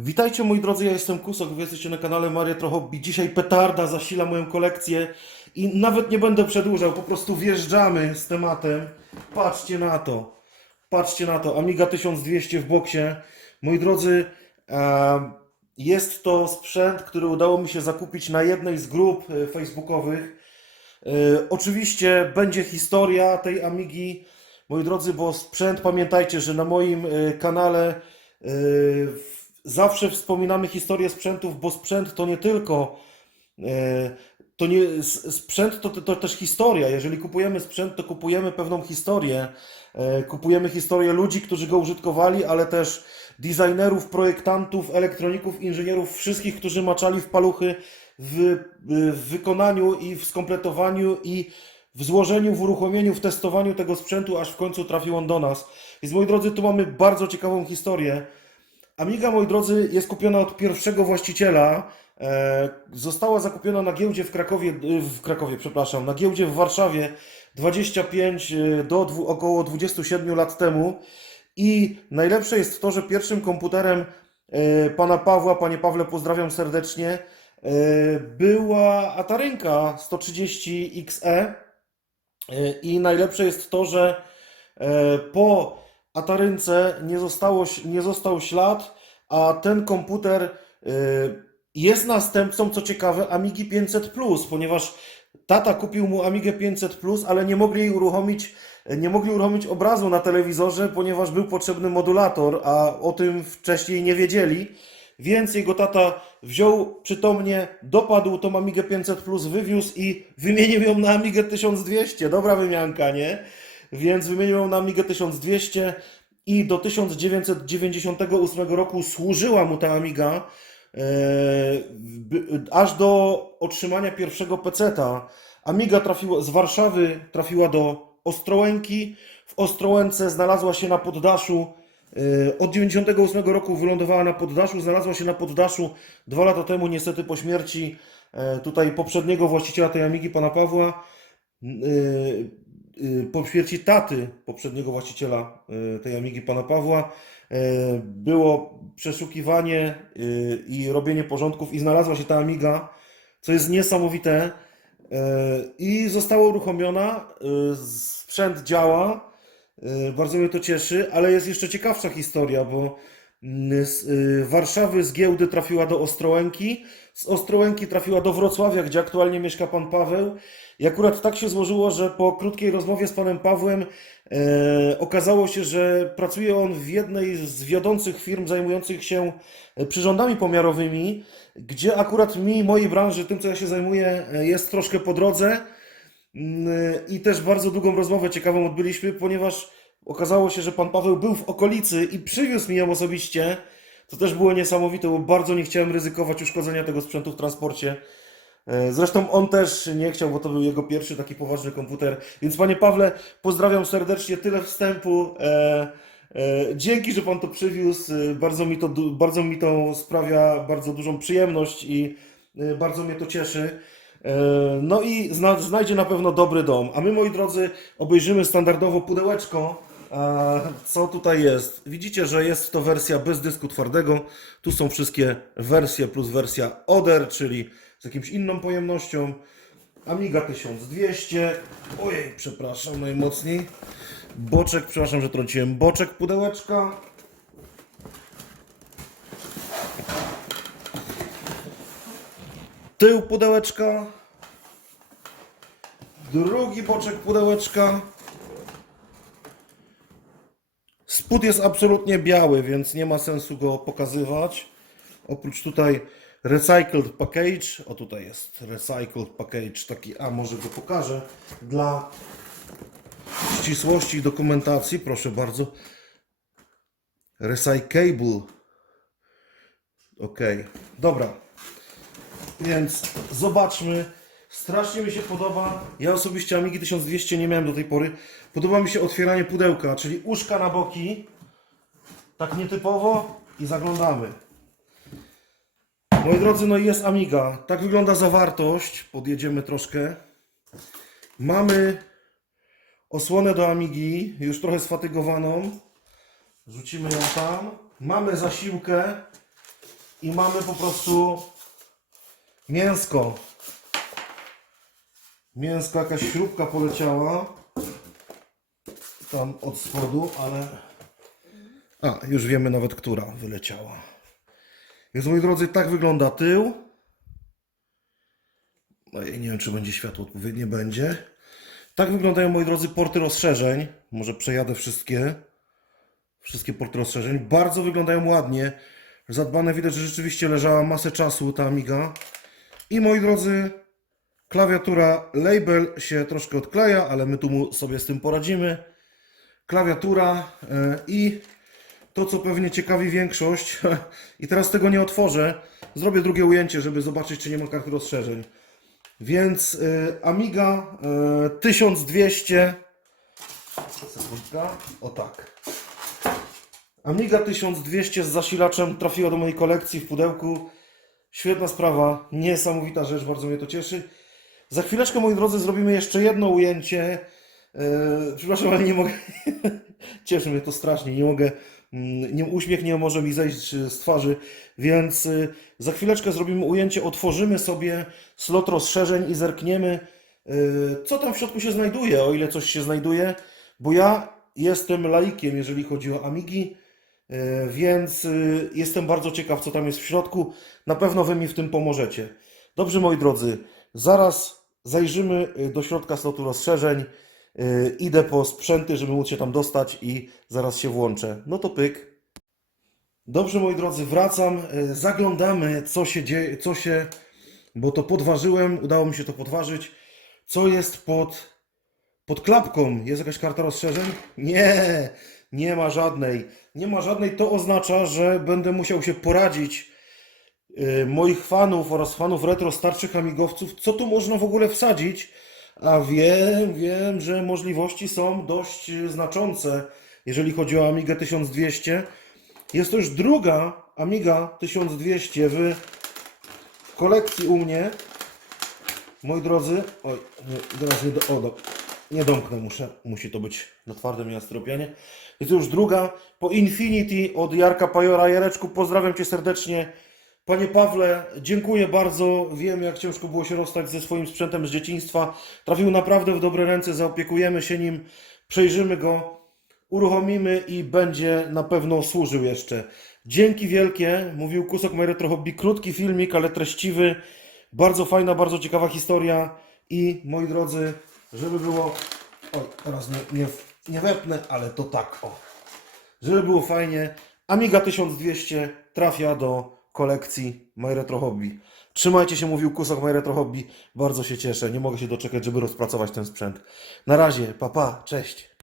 Witajcie moi drodzy, ja jestem Kusok, wy jesteście na kanale Maria Trochobbi. Dzisiaj petarda zasila moją kolekcję i nawet nie będę przedłużał, po prostu wjeżdżamy z tematem. Patrzcie na to, patrzcie na to, Amiga 1200 w boksie. Moi drodzy, jest to sprzęt, który udało mi się zakupić na jednej z grup e, facebookowych. E, Oczywiście będzie historia tej Amigi, moi drodzy, bo sprzęt, pamiętajcie, że na moim e, kanale w- zawsze wspominamy historię sprzętów, bo sprzęt to nie tylko e, to nie, sprzęt to, to też historia. Jeżeli kupujemy sprzęt, to kupujemy pewną historię. E, Kupujemy historię ludzi, którzy go użytkowali, ale też designerów, projektantów, elektroników, inżynierów, wszystkich, którzy maczali w paluchy w, w wykonaniu i w skompletowaniu i w złożeniu, w uruchomieniu, w testowaniu tego sprzętu, aż w końcu trafił on do nas. Więc moi drodzy, tu mamy bardzo ciekawą historię. Amiga, moi drodzy, jest kupiona od pierwszego właściciela. E, została zakupiona na giełdzie w Krakowie, y, w Krakowie, przepraszam, na giełdzie w Warszawie 25 y, do około 27 lat temu. I najlepsze jest to, że pierwszym komputerem e, pana Pawła, panie Pawle, pozdrawiam serdecznie, e, była Atarynka 130 XE. E, I najlepsze jest to, że e, po Atarynce nie, zostało, nie został ślad, a ten komputer e, jest następcą, co ciekawe, Amigi 500 ponieważ tata kupił mu Amigę 500 ale nie mogli jej uruchomić, nie mogli uruchomić obrazu na telewizorze, ponieważ był potrzebny modulator, a o tym wcześniej nie wiedzieli. Więc jego tata wziął przytomnie, dopadł tą Amigę 500 wywiózł i wymienił ją na Amigę 1200. Dobra wymianka, nie? Więc wymienił ją na Amigę 1200 i do 1998 roku służyła mu ta Amiga. e, aż do otrzymania pierwszego peceta. Amiga trafiła, z Warszawy trafiła do Ostrołęki. W Ostrołęce znalazła się na poddaszu. e, Od 98 roku wylądowała na poddaszu, znalazła się na poddaszu dwa lata temu, niestety po śmierci e, tutaj poprzedniego właściciela tej Amigi, pana Pawła. E, Po śmierci taty poprzedniego właściciela e, tej Amigi, pana Pawła, e, było przeszukiwanie y, i robienie porządków i znalazła się ta Amiga, co jest niesamowite y, i została uruchomiona, y, sprzęt działa, y, bardzo mnie to cieszy, ale jest jeszcze ciekawsza historia, bo z y, Warszawy z giełdy trafiła do Ostrołęki, z Ostrołęki trafiła do Wrocławia, gdzie aktualnie mieszka pan Paweł i akurat tak się złożyło, że po krótkiej rozmowie z panem Pawłem E, okazało się, że pracuje on w jednej z wiodących firm zajmujących się e, przyrządami pomiarowymi, gdzie akurat mi, mojej branży, tym co ja się zajmuję, e, jest troszkę po drodze. I też bardzo długą rozmowę ciekawą odbyliśmy, ponieważ okazało się, że pan Paweł był w okolicy i przywiózł mi ją osobiście. To też było niesamowite, bo bardzo nie chciałem ryzykować uszkodzenia tego sprzętu w transporcie. E, Zresztą on też nie chciał, bo to był jego pierwszy taki poważny komputer. Więc panie Pawle, pozdrawiam serdecznie, tyle wstępu. E, e, dzięki, że pan to przywiózł. Bardzo mi to, bardzo mi to sprawia bardzo dużą przyjemność i bardzo mnie to cieszy. No i zna, znajdzie na pewno dobry dom. A my, moi drodzy, obejrzymy standardowo pudełeczko. Co tutaj jest? Widzicie, że jest to wersja bez dysku twardego. Tu są wszystkie wersje plus wersja Oder, czyli z jakimś inną pojemnością. Amiga 1200. Ojej, przepraszam najmocniej. Boczek, przepraszam, że trąciłem. Boczek pudełeczka. Tył pudełeczka. Drugi boczek pudełeczka. Spód jest absolutnie biały, więc nie ma sensu go pokazywać. Oprócz tutaj Recycled Package. O tutaj jest Recycled Package taki, a może go pokażę dla ścisłości dokumentacji. Proszę bardzo. Recyclable. Ok, dobra. Więc zobaczmy. Strasznie mi się podoba. Ja osobiście Amigi 1200 nie miałem do tej pory. Podoba mi się otwieranie pudełka, czyli uszka na boki. Tak nietypowo i zaglądamy. Moi drodzy, no i jest Amiga. Tak wygląda zawartość. Podjedziemy troszkę. Mamy osłonę do Amigi, już trochę sfatygowaną. Rzucimy ją tam. Mamy zasiłkę. i mamy po prostu mięsko. Mięsko, jakaś śrubka poleciała tam od spodu, ale a, już wiemy nawet, która wyleciała. Więc moi drodzy, tak wygląda tył. No i nie wiem, czy będzie światło odpowiednie, będzie. Tak wyglądają, moi drodzy, porty rozszerzeń. Może przejadę wszystkie. Wszystkie porty rozszerzeń. Bardzo wyglądają ładnie. Zadbane widać, że rzeczywiście leżała masę czasu ta Amiga. I moi drodzy, klawiatura, label się troszkę odkleja, ale my tu sobie z tym poradzimy. Klawiatura e, i to, co pewnie ciekawi większość, i teraz tego nie otworzę, zrobię drugie ujęcie, żeby zobaczyć, czy nie ma karty rozszerzeń. Więc y, Amiga y, 1200. Sekundka. O tak. Amiga 1200 z zasilaczem trafiła do mojej kolekcji w pudełku. Świetna sprawa, niesamowita rzecz, bardzo mnie to cieszy. Za chwileczkę, moi drodzy, zrobimy jeszcze jedno ujęcie. E, przepraszam, ale nie mogę. Cieszy mnie to strasznie. Nie mogę. mm, Nie, uśmiech nie może mi zejść y, z twarzy, więc y, za chwileczkę zrobimy ujęcie. Otworzymy sobie slot rozszerzeń i zerkniemy, y, co tam w środku się znajduje, o ile coś się znajduje, bo ja jestem laikiem, jeżeli chodzi o Amigi. E, Więc y, jestem bardzo ciekaw, co tam jest w środku. Na pewno Wy mi w tym pomożecie. Dobrze, moi drodzy, zaraz zajrzymy y, do środka slotu rozszerzeń. Y, Idę po sprzęty, żeby móc się tam dostać i zaraz się włączę. No to pyk. Dobrze, moi drodzy, wracam. Y, Zaglądamy, co się dzieje, co się, bo to podważyłem, udało mi się to podważyć. Co jest pod, pod klapką? Jest jakaś karta rozszerzeń? Nie, nie ma żadnej. Nie ma żadnej. To oznacza, że będę musiał się poradzić moich fanów oraz fanów retro starszych amigowców, co tu można w ogóle wsadzić. A wiem, wiem, że możliwości są dość y, znaczące, jeżeli chodzi o Amigę 1200. Jest to już druga Amiga 1200 w kolekcji u mnie. Moi drodzy, oj, nie, teraz nie, do, o, do, nie domknę, muszę, musi to być na twardym i astropianie. Jest to już druga po Infinity od Jarka Pajora. Jareczku, pozdrawiam Cię serdecznie. Panie Pawle, dziękuję bardzo. Wiem, jak ciężko było się rozstać ze swoim sprzętem z dzieciństwa. Trafił naprawdę w dobre ręce, zaopiekujemy się nim, przejrzymy go, uruchomimy i będzie na pewno służył jeszcze. Dzięki wielkie, mówił Kusok My Retro Hobby. Krótki filmik, ale treściwy. Bardzo fajna, bardzo ciekawa historia. I moi drodzy, żeby było. Oj, teraz nie, nie, nie wepnę, ale to tak, o. Żeby było fajnie, Amiga 1200 trafia do kolekcji My Retro Hobby. Trzymajcie się, mówił Kusok My Retro Hobby. Bardzo się cieszę. Nie mogę się doczekać, żeby rozpracować ten sprzęt. Na razie, papa, pa, cześć.